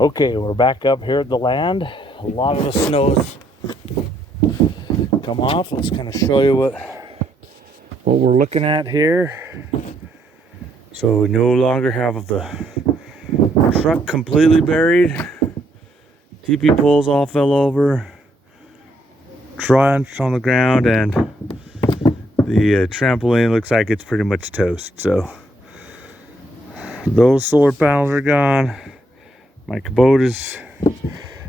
Okay, we're back up here at the land. A lot of the snow's come off. Let's kind of show you what we're looking at here. So we no longer have the truck completely buried. TP poles all fell over. Trench on the ground, and the trampoline looks like it's pretty much toast. So those solar panels are gone. My Kubota is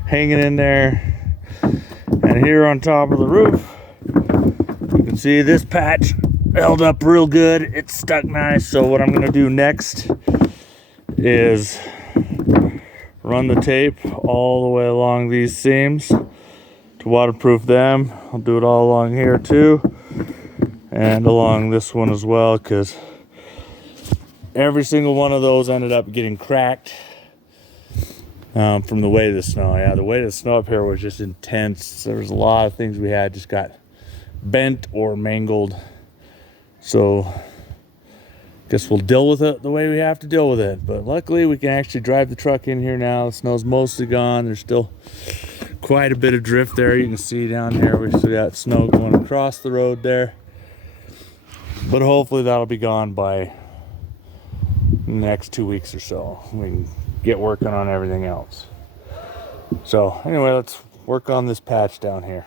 hanging in there. And here on top of the roof, you can see this patch held up real good. It's stuck nice. So what I'm gonna do next is run the tape all the way along these seams to waterproof them. I'll do it all along here too, and along this one as well, because every single one of those ended up getting cracked from the weight of the snow. Yeah, the weight of the snow up here was just intense. There was a lot of things we had just got bent or mangled. So guess we'll deal with it the way we have to deal with it. But luckily we can actually drive the truck in here now. The snow's mostly gone. There's still quite a bit of drift there. You can see down here we still got snow going across the road there. But hopefully that'll be gone by the next 2 weeks or so. We can get working on everything else. So anyway, let's work on this patch down here.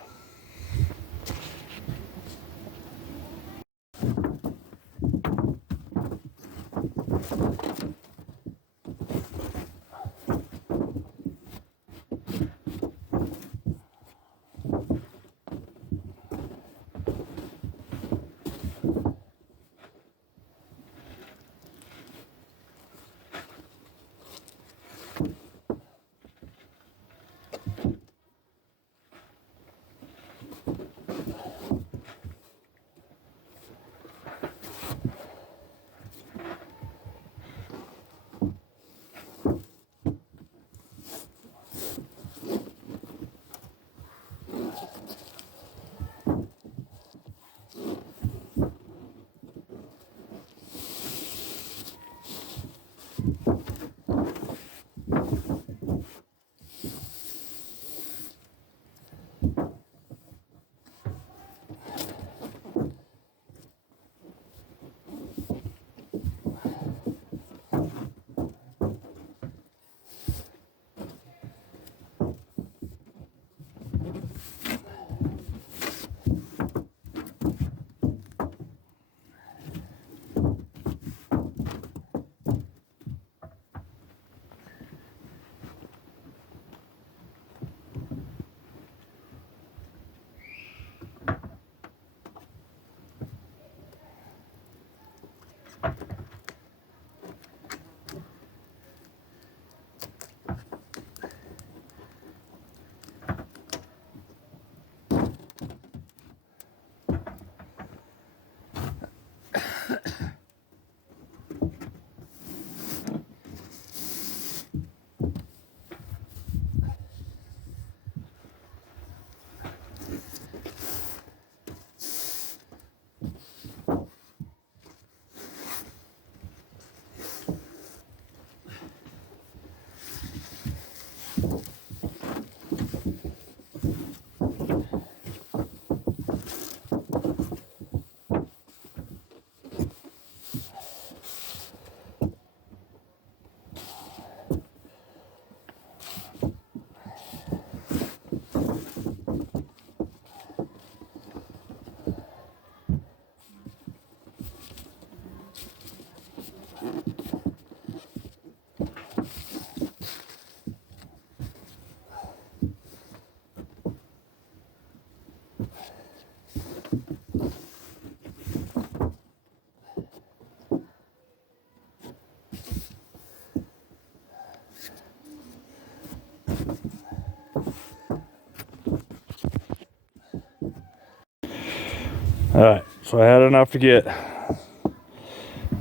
All right, so I had enough to get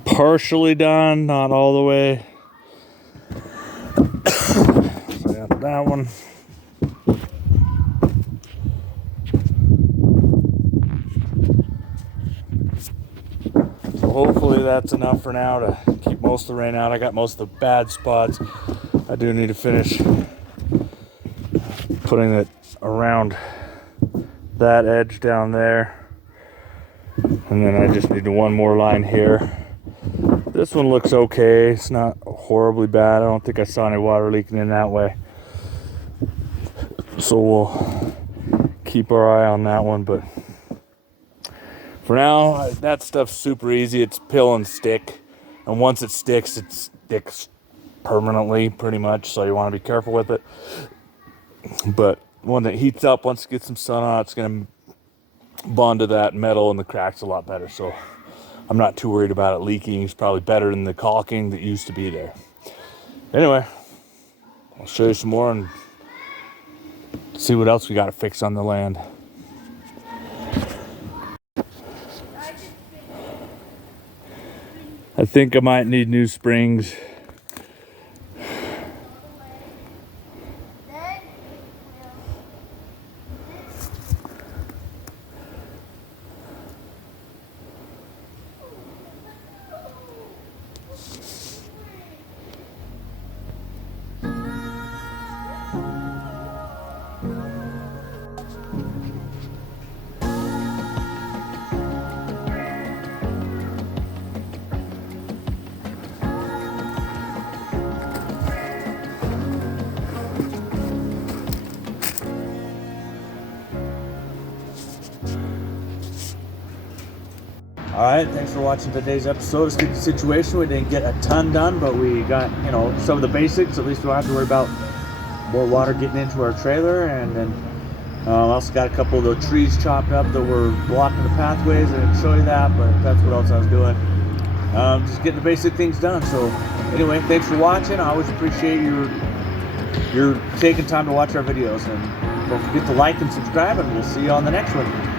partially done, not all the way. So I got that one. So hopefully that's enough for now to keep most of the rain out. I got most of the bad spots. I do need to finish putting it around that edge down there. And then I just need one more line here. This one looks okay. It's not horribly bad. I don't think I saw any water leaking in that way. So we'll keep our eye on that one. But for now, that stuff's super easy. It's pill and stick. And once it sticks permanently, pretty much. So you want to be careful with it. But when it heats up, once it gets some sun on it, it's going to bond to that metal and the cracks a lot better. So I'm not too worried about it leaking. It's probably better than the caulking that used to be there. Anyway, I'll show you some more and see what else we got to fix on the land. I think I might need new springs. Alright, thanks for watching today's episode of Sticky Situation. We didn't get a ton done, but we got, some of the basics. At least we don't have to worry about more water getting into our trailer. And then also got a couple of the trees chopped up that were blocking the pathways. I didn't show you that, but that's what else I was doing. Just getting the basic things done. So anyway, thanks for watching. I always appreciate your taking time to watch our videos. And don't forget to like and subscribe, and we'll see you on the next one.